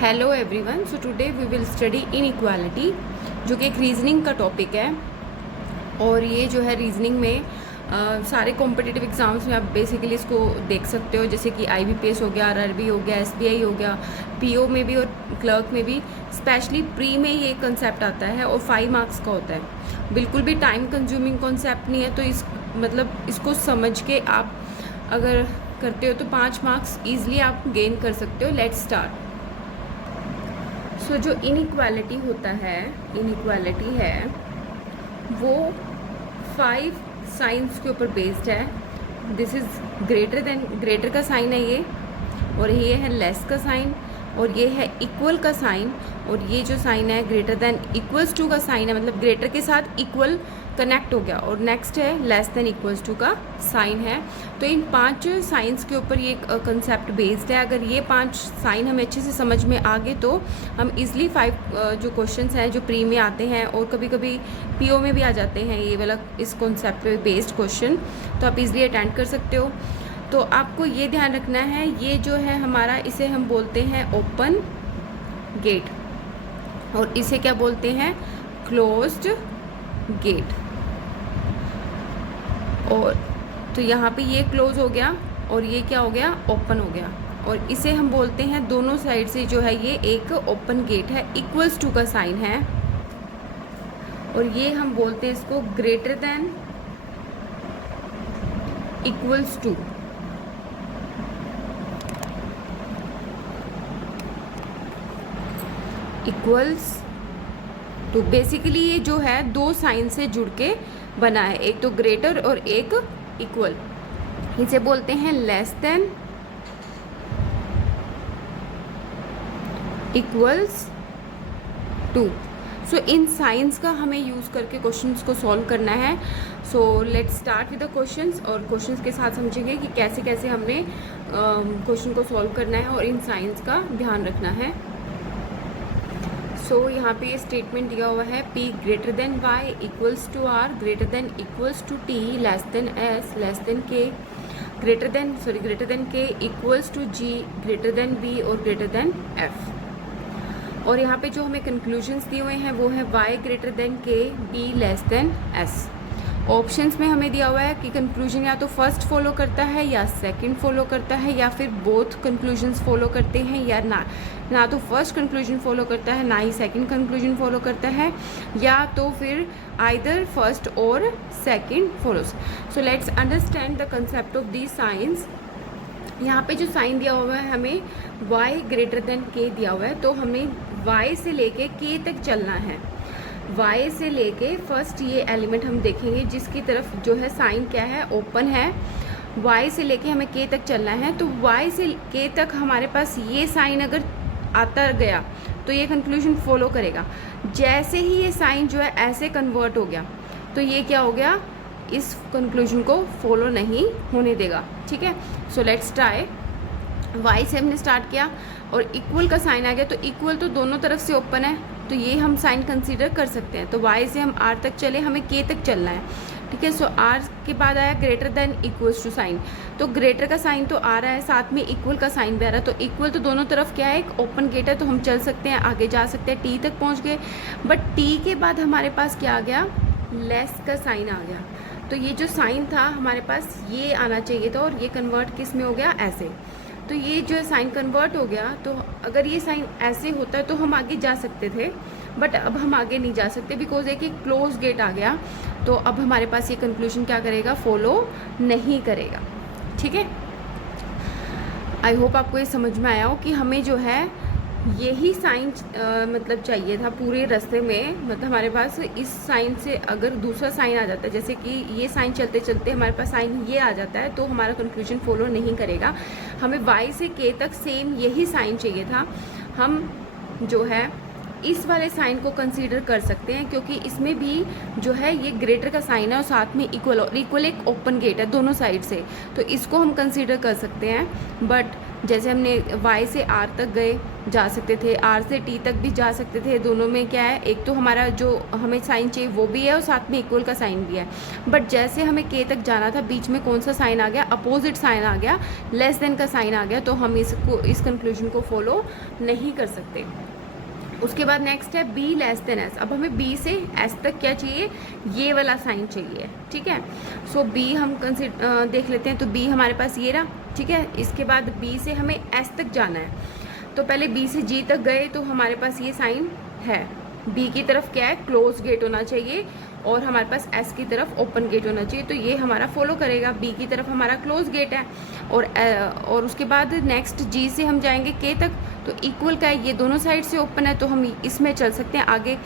Hello everyone, so today we will study inequality, जो कि एक रीजनिंग का टॉपिक है। और ये जो है रीजनिंग में सारे कॉम्पिटिटिव एग्जाम्स में आप बेसिकली इसको देख सकते हो, जैसे कि आईबीपीएस हो गया, आरआरबी हो गया, एसबीआई हो गया, पीओ में भी और क्लर्क में भी। स्पेशली प्री में ये कंसेप्ट आता है और 5 मार्क्स का होता है। बिल्कुल भी टाइम कंज्यूमिंग कॉन्सेप्ट नहीं है, तो इसको समझ के आप अगर करते हो तो 5 मार्क्स ईजिली आप गेन कर सकते हो। Let's start. सो जो इनइक्वालिटी होता है, इनइक्वालिटी है वो 5 साइंस के ऊपर बेस्ड है। This is greater than, greater का साइन है ये, और ये है लेस का साइन, और ये है इक्वल का साइन, और ये जो साइन है ग्रेटर देन इक्वल्स टू का साइन है, मतलब ग्रेटर के साथ इक्वल कनेक्ट हो गया। और नेक्स्ट है लेस देन इक्वल्स टू का साइन है। तो इन 5 साइंस के ऊपर ये कंसेप्ट बेस्ड है। अगर ये 5 साइन हमें अच्छे से समझ में आ गए तो हम इजली 5 जो क्वेश्चंस हैं जो प्री में आते हैं और कभी कभी पीओ में भी आ जाते हैं, ये वाला इस कॉन्सेप्ट पे बेस्ड क्वेश्चन, तो आप इजली अटेंड कर सकते हो। तो आपको ये ध्यान रखना है, ये जो है हमारा, इसे हम बोलते हैं ओपन गेट, और इसे क्या बोलते हैं, क्लोज्ड गेट। और तो यहाँ पे ये क्लोज हो गया और ये क्या हो गया, ओपन हो गया। और इसे हम बोलते हैं, दोनों साइड से जो है ये एक ओपन गेट है, इक्वल्स टू का साइन है, और ये हम बोलते हैं इसको greater than equals to. Equals to basically ये जो है 2 साइन से जुड़ के बना है, एक तो ग्रेटर और एक इक्वल। इसे बोलते हैं less than equals to. So इन साइंस का हमें यूज़ करके क्वेश्चंस को सॉल्व करना है। So let's start with the questions, और क्वेश्चंस के साथ समझेंगे कि कैसे कैसे हमने क्वेश्चन को सॉल्व करना है और इन साइंस का ध्यान रखना है। सो यहाँ पे ये स्टेटमेंट दिया हुआ है, P greater than Y equals to R, greater than equals to T, less than S, less than K, greater than K equals to G, greater than B और ग्रेटर देन F। और यहाँ पे जो हमें conclusions दिए हुए हैं वो है Y greater than K, B less than S। Options में हमें दिया हुआ है कि कंक्लूजन या तो फर्स्ट फॉलो करता है या सेकंड फॉलो करता है, या फिर बोथ कंक्लूजन्स फॉलो करते हैं, या ना तो फर्स्ट कंक्लूजन फॉलो करता है ना ही सेकंड कंक्लूजन फॉलो करता है, या तो फिर आइदर फर्स्ट और second follows. So let's understand the concept of the science. यहाँ पे जो साइन दिया हुआ है हमें y ग्रेटर देन k दिया हुआ है, तो हमें y से लेके k तक चलना है। y से लेके फर्स्ट ये एलिमेंट हम देखेंगे जिसकी तरफ जो है साइन क्या है, ओपन है। y से लेके हमें k तक चलना है, तो y से k तक हमारे पास ये साइन अगर आता गया तो ये कंक्लूजन फॉलो करेगा। जैसे ही ये साइन जो है ऐसे कन्वर्ट हो गया तो ये क्या हो गया, इस कंक्लूजन को फॉलो नहीं होने देगा। ठीक है, सो लेट्स ट्राई। y से हमने स्टार्ट किया और इक्वल का साइन आ गया, तो इक्वल तो दोनों तरफ से ओपन है, तो ये हम साइन कंसीडर कर सकते हैं। तो y से हम r तक चले, हमें k तक चलना है। ठीक है, सो r के बाद आया greater than equals to sign, तो ग्रेटर का साइन तो आ रहा है, साथ में इक्वल का साइन भी आ रहा है, तो इक्वल तो दोनों तरफ क्या है, एक ओपन गेट है, तो हम चल सकते हैं, आगे जा सकते हैं, t तक पहुंच गए। बट t के बाद हमारे पास क्या आ गया, लेस का साइन आ गया। तो ये जो साइन था हमारे पास ये आना चाहिए था, और ये कन्वर्ट किस में हो गया, ऐसे। तो ये जो साइन कन्वर्ट हो गया, तो अगर ये साइन ऐसे होता तो हम आगे जा सकते थे, बट अब हम आगे नहीं जा सकते बिकॉज एक क्लोज गेट आ गया। तो अब हमारे पास ये कंक्लूजन क्या करेगा, फॉलो नहीं करेगा। ठीक है, आई होप आपको ये समझ में आया हो कि हमें जो है यही साइन मतलब चाहिए था पूरे रास्ते में। मतलब हमारे पास इस साइन से अगर दूसरा साइन आ जाता है, जैसे कि ये साइन चलते चलते हमारे पास साइन ये आ जाता है, तो हमारा कंक्लूजन फॉलो नहीं करेगा। हमें y से k तक सेम यही साइन चाहिए था। हम जो है इस वाले साइन को कंसीडर कर सकते हैं, क्योंकि इसमें भी जो है ये ग्रेटर का साइन है और साथ में इक्वल, और इक्वल एक ओपन गेट है दोनों साइड से, तो इसको हम कंसीडर कर सकते हैं। बट जैसे हमने y से r तक गए जा सकते थे, r से t तक भी जा सकते थे, दोनों में क्या है, एक तो हमारा जो हमें साइन चाहिए वो भी है और साथ में इक्वल का साइन भी है। बट जैसे हमें k तक जाना था, बीच में कौन सा साइन आ गया, अपोजिट साइन आ गया, लेस देन का साइन आ गया, तो हम इस कंक्लूजन को फॉलो नहीं कर सकते। उसके बाद नेक्स्ट है b लेस देन s। अब हमें b से s तक क्या चाहिए, ये वाला साइन चाहिए, ठीक है। सो b हम देख लेते हैं, तो b हमारे पास ये रहा, ठीक है। इसके बाद b से हमें s तक जाना है, तो पहले b से g तक गए तो हमारे पास ये साइन है, b की तरफ क्या है, क्लोज गेट होना चाहिए, और हमारे पास s की तरफ ओपन गेट होना चाहिए, तो ये हमारा फॉलो करेगा। b की तरफ हमारा क्लोज गेट है, और उसके बाद नेक्स्ट g से हम जाएंगे k तक, तो इक्वल का है, ये दोनों साइड से ओपन है, तो हम इसमें चल सकते हैं आगे।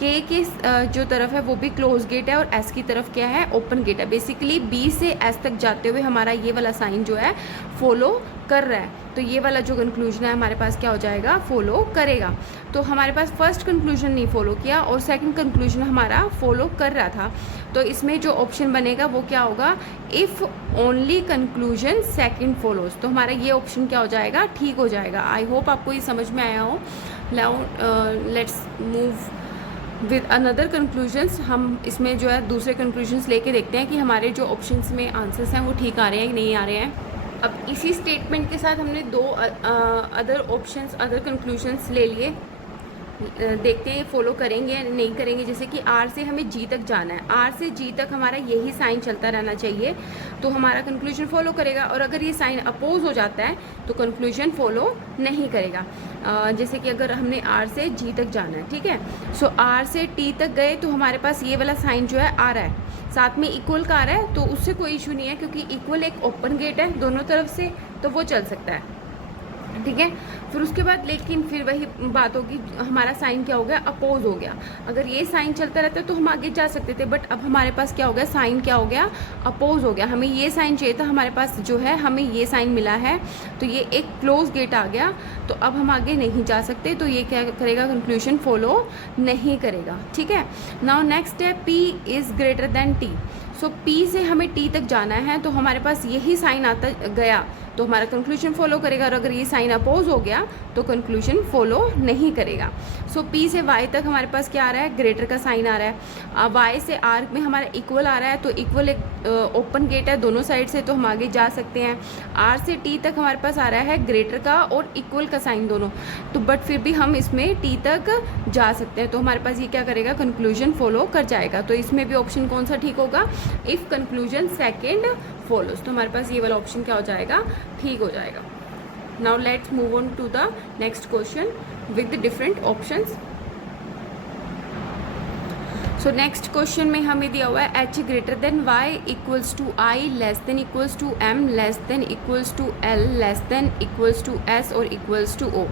k के जो तरफ है वो भी क्लोज गेट है, और s की तरफ क्या है, ओपन गेट है। बेसिकली b से s तक जाते हुए हमारा ये वाला साइन जो है फॉलो कर रहा है, तो ये वाला जो कंक्लूजन है हमारे पास क्या हो जाएगा, फॉलो करेगा। तो हमारे पास फर्स्ट कंक्लूजन नहीं फॉलो किया और सेकंड कंक्लूजन हमारा फॉलो कर रहा था, तो इसमें जो ऑप्शन बनेगा वो क्या होगा, if only conclusion second follows, तो हमारा ये ऑप्शन क्या हो जाएगा, ठीक हो जाएगा। आई होप आपको ये समझ में आया हो। Let's move with another conclusions. हम इसमें जो है दूसरे कंक्लूजन्स लेके देखते हैं कि हमारे जो ऑप्शंस में आंसर्स हैं वो ठीक आ रहे हैं कि नहीं आ रहे हैं। अब इसी स्टेटमेंट के साथ हमने दो अदर ऑप्शंस, अदर कंक्लूजन्स ले लिए, देखते हैं फॉलो करेंगे या नहीं करेंगे। जैसे कि R से हमें G तक जाना है, R से G तक हमारा यही साइन चलता रहना चाहिए, तो हमारा कंक्लूजन फॉलो करेगा, और अगर ये साइन अपोज हो जाता है तो कंक्लूजन फॉलो नहीं करेगा। जैसे कि अगर हमने R से G तक जाना है, ठीक है, सो R से T तक गए तो हमारे पास ये वाला साइन जो है आ रहा है, साथ में इक्वल का आ रहा है, तो उससे कोई इशू नहीं है, क्योंकि इक्वल एक ओपन गेट है दोनों तरफ से, तो वो चल सकता है, ठीक है। फिर उसके बाद लेकिन फिर वही बात होगी, हमारा साइन क्या हो गया, अपोज हो गया। अगर ये साइन चलता रहता तो हम आगे जा सकते थे, बट अब हमारे पास क्या हो गया, साइन क्या हो गया, अपोज हो गया। हमें ये साइन चाहिए था, हमारे पास जो है हमें ये साइन मिला है, तो ये एक क्लोज गेट आ गया, तो अब हम आगे नहीं जा सकते, तो ये क्या करेगा, कंक्लूजन फॉलो नहीं करेगा, ठीक है। नाउ नेक्स्ट है P is greater than T। So P से हमें T तक जाना है, तो हमारे पास यही साइन आता गया तो हमारा कंक्लूजन फॉलो करेगा, और अगर ये साइन अपोज हो गया तो कंक्लूजन फॉलो नहीं करेगा। सो P से Y तक हमारे पास क्या आ रहा है, ग्रेटर का साइन आ रहा है। Y से R में हमारा इक्वल आ रहा है, तो इक्वल एक ओपन गेट है दोनों साइड से, तो हम आगे जा सकते हैं। R से T तक हमारे पास आ रहा है ग्रेटर का और इक्वल का साइन दोनों, तो बट फिर भी हम इसमें T तक जा सकते हैं, तो हमारे पास ये क्या करेगा, कंक्लूजन फॉलो कर जाएगा। तो इसमें भी ऑप्शन कौन सा ठीक होगा, इफ़ कंक्लूजन सेकेंड फॉलोज, तो हमारे पास ये वाला ऑप्शन क्या हो जाएगा, ठीक हो जाएगा। Now let's move on to the next question with the different options. So next question में हमें दिया हुआ है h greater than y equals to I less than equals to m less than equals to l less than equals to s और equals to o।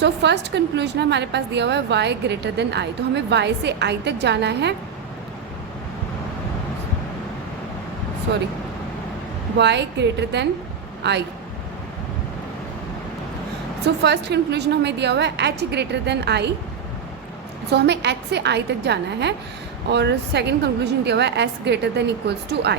So first conclusion हमारे पास दिया हुआ है y ग्रेटर देन I, तो हमें y से I तक जाना है, sorry y greater than I। So first conclusion हमें दिया हुआ है h ग्रेटर देन I, सो हमें h से I तक जाना है, और सेकंड कंक्लूजन दिया हुआ है s greater than equals to I।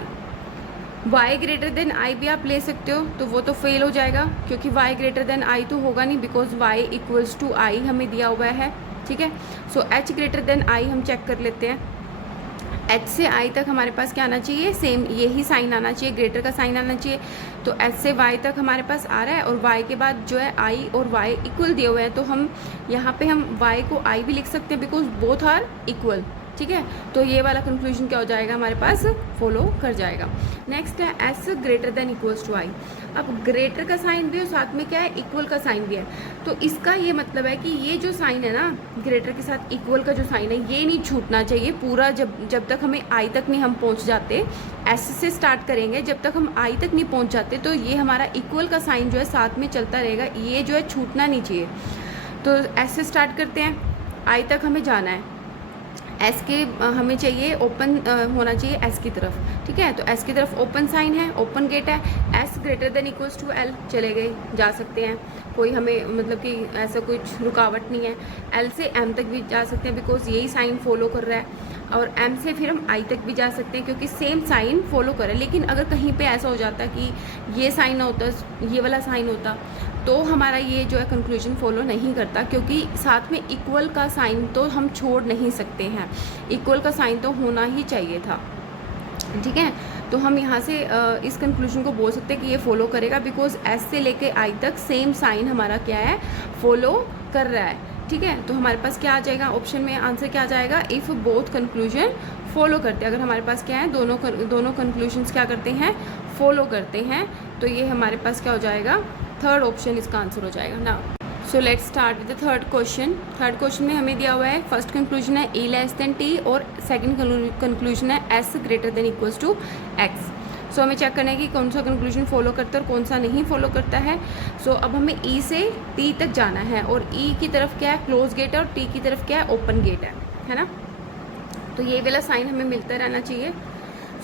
y greater than I भी आप ले सकते हो, तो वो तो फेल हो जाएगा, क्योंकि y ग्रेटर देन I तो होगा नहीं, because y equals to I हमें दिया हुआ है, ठीक है। So h greater than I हम चेक कर लेते हैं। h से I तक हमारे पास क्या आना चाहिए, सेम यही साइन आना चाहिए, ग्रेटर का साइन आना चाहिए, तो h से y तक हमारे पास आ रहा है, और y के बाद जो है I और y इक्वल दिए हुए हैं, तो हम यहाँ पे हम y को I भी लिख सकते हैं, बिकॉज बोथ आर इक्वल, ठीक है। तो ये वाला कंक्लूजन क्या हो जाएगा, हमारे पास फॉलो कर जाएगा। नेक्स्ट है s greater than equals to I। अब ग्रेटर का साइन भी और साथ में क्या है, इक्वल का साइन भी है, तो इसका ये मतलब है कि ये जो साइन है ना, ग्रेटर के साथ इक्वल का जो साइन है, ये नहीं छूटना चाहिए पूरा, जब तक हमें I तक नहीं हम पहुंच जाते। S से स्टार्ट करेंगे, जब तक हम I तक नहीं पहुंच जाते, तो ये हमारा इक्वल का साइन जो है साथ में चलता रहेगा, ये जो है छूटना नहीं चाहिए। तो S से स्टार्ट करते हैं, I तक हमें जाना है, एस के हमें चाहिए ओपन होना चाहिए एस की तरफ, ठीक है। तो एस की तरफ ओपन साइन है, ओपन गेट है, S greater than equals to L, चले गए, जा सकते हैं, कोई हमें मतलब कि ऐसा कुछ रुकावट नहीं है। एल से एम तक भी जा सकते हैं बिकॉज यही साइन फॉलो कर रहा है, और एम से फिर हम आई तक भी जा सकते हैं क्योंकि सेम साइन फॉलो कर रहा है। लेकिन अगर कहीं पे ऐसा हो जाता कि ये साइन ना होता, ये वाला साइन होता, तो हमारा ये जो है कंक्लूजन फॉलो नहीं करता, क्योंकि साथ में इक्वल का साइन तो हम छोड़ नहीं सकते हैं, इक्वल का साइन तो होना ही चाहिए था, ठीक है। तो हम यहाँ से इस कंक्लूजन को बोल सकते हैं कि ये फॉलो करेगा बिकॉज एस से लेके आई तक सेम साइन हमारा क्या है, फॉलो कर रहा है, ठीक है। तो हमारे पास क्या आ जाएगा ऑप्शन में, आंसर क्या आ जाएगा, इफ़ बोथ कंक्लूजन फॉलो करते हैं। अगर हमारे पास क्या है, दोनों कंक्लूजन्स क्या करते हैं, फॉलो करते हैं, तो ये हमारे पास क्या हो जाएगा, थर्ड ऑप्शन इसका आंसर हो जाएगा ना। So let's start with the third question. Third question में हमें दिया हुआ है, फर्स्ट कंक्लूजन है ए लेस देन टी और सेकंड कंक्लूजन है S greater than equals to X. So हमें चेक करना है कि कौन सा कंक्लूजन फॉलो करता है और कौन सा नहीं फॉलो करता है। सो अब हमें ई से टी तक जाना है, और ई की तरफ क्या है, क्लोज गेट है, और टी की तरफ क्या है, ओपन गेट है ना। तो ये वाला साइन हमें मिलता रहना चाहिए।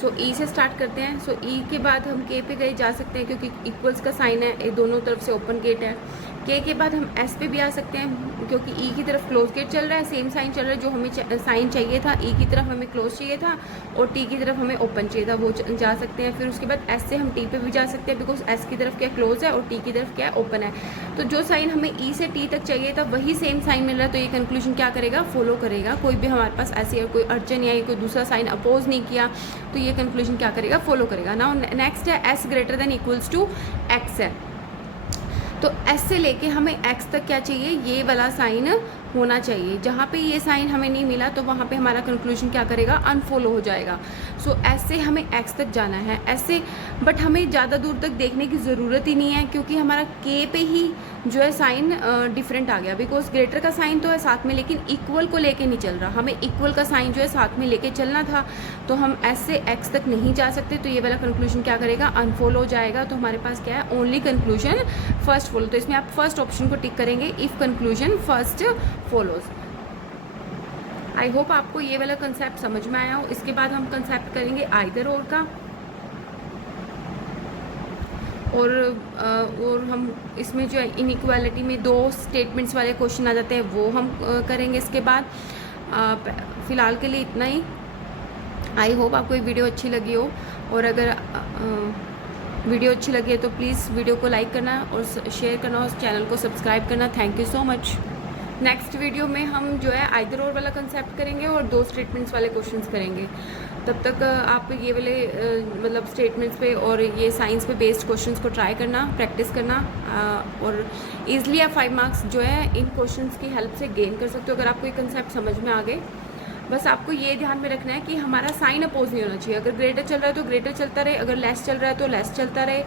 सो ई से स्टार्ट करते हैं। सो ई के बाद हम के पे गए जा सकते हैं क्योंकि इक्वल्स का साइन है, ये दोनों तरफ से ओपन गेट है। के बाद हम एस पे भी आ सकते हैं क्योंकि ई की तरफ क्लोज गेट चल रहा है, सेम साइन चल रहा है जो हमें साइन चाहिए था, ई की तरफ हमें क्लोज चाहिए था और टी की तरफ हमें ओपन चाहिए था, वो जा सकते हैं। फिर उसके बाद एस से हम टी पे भी जा सकते हैं बिकॉज एस की तरफ क्या क्लोज है और टी की तरफ क्या है, ओपन है। तो जो साइन हमें ई से टी तक चाहिए था वही सेम साइन मिल रहा है, तो ये कंक्लूजन क्या करेगा, फॉलो करेगा। कोई भी हमारे पास ऐसी कोई अड़चन या कोई दूसरा साइन अपोज नहीं किया, तो ये कंक्लूजन क्या करेगा, फॉलो करेगा ना। नेक्स्ट है S greater than equals to X है। तो एस से लेके हमें एक्स तक क्या चाहिए, ये वाला साइन होना चाहिए। जहाँ पे ये साइन हमें नहीं मिला तो वहाँ पे हमारा कंक्लूजन क्या करेगा, अनफॉलो हो जाएगा। सो एस से हमें एक्स तक जाना है, एस से, बट हमें ज़्यादा दूर तक देखने की ज़रूरत ही नहीं है क्योंकि हमारा के पे ही जो है साइन डिफरेंट आ गया, बिकॉज ग्रेटर का साइन तो है साथ में लेकिन इक्वल को लेके नहीं चल रहा, हमें इक्वल का साइन जो है साथ में लेके चलना था, तो हम एस से एक्स तक नहीं जा सकते। तो ये वाला कंक्लूजन क्या करेगा, अनफॉलो हो जाएगा। तो हमारे पास क्या है, ओनली कंक्लूजन फर्स्ट फॉलो। तो इसमें आप फर्स्ट ऑप्शन को टिक करेंगे, if conclusion first follows. I hope आपको ये वाला कंसेप्ट समझ में आया हो। इसके बाद हम कंसेप्ट करेंगे आइदर और का, और हम इसमें जो है इनइक्वालिटी में दो स्टेटमेंट्स वाले क्वेश्चन आ जाते हैं वो हम करेंगे इसके बाद। फ़िलहाल के लिए इतना ही। आई होप आपको ये वीडियो अच्छी लगी हो, और अगर वीडियो अच्छी लगी है तो प्लीज़ वीडियो को लाइक करना और शेयर करना और चैनल को सब्सक्राइब करना। Thank you so much. Next video में हम जो है आइदर और वाला कंसेप्ट करेंगे और दो स्टेटमेंट्स वाले क्वेश्चंस करेंगे। तब तक आप ये वाले मतलब स्टेटमेंट्स पे और ये साइंस पे बेस्ड क्वेश्चंस को ट्राई करना, प्रैक्टिस करना, और ईज़िली आप 5 मार्क्स जो है इन क्वेश्चंस की हेल्प से गेन कर सकते हो अगर आपको ये कंसेप्ट समझ में आ गए। बस आपको ये ध्यान में रखना है कि हमारा साइन अपोज नहीं होना चाहिए। अगर ग्रेटर चल रहा है तो ग्रेटर चलता रहे, अगर लेस चल रहा है तो लेस चलता रहे,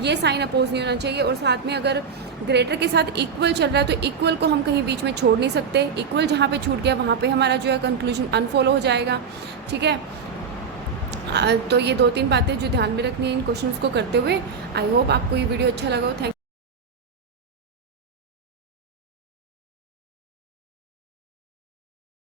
ये साइन अपोज नहीं होना चाहिए। और साथ में अगर ग्रेटर के साथ इक्वल चल रहा है तो इक्वल को हम कहीं बीच में छोड़ नहीं सकते। इक्वल जहाँ पे छूट गया वहाँ पे हमारा जो है कंक्लूजन अनफॉलो हो जाएगा, ठीक है। तो ये 2-3 बातें जो ध्यान में रखनी है इन क्वेश्चंस को करते हुए। आई होप आपको ये वीडियो अच्छा लगा हो। थैंक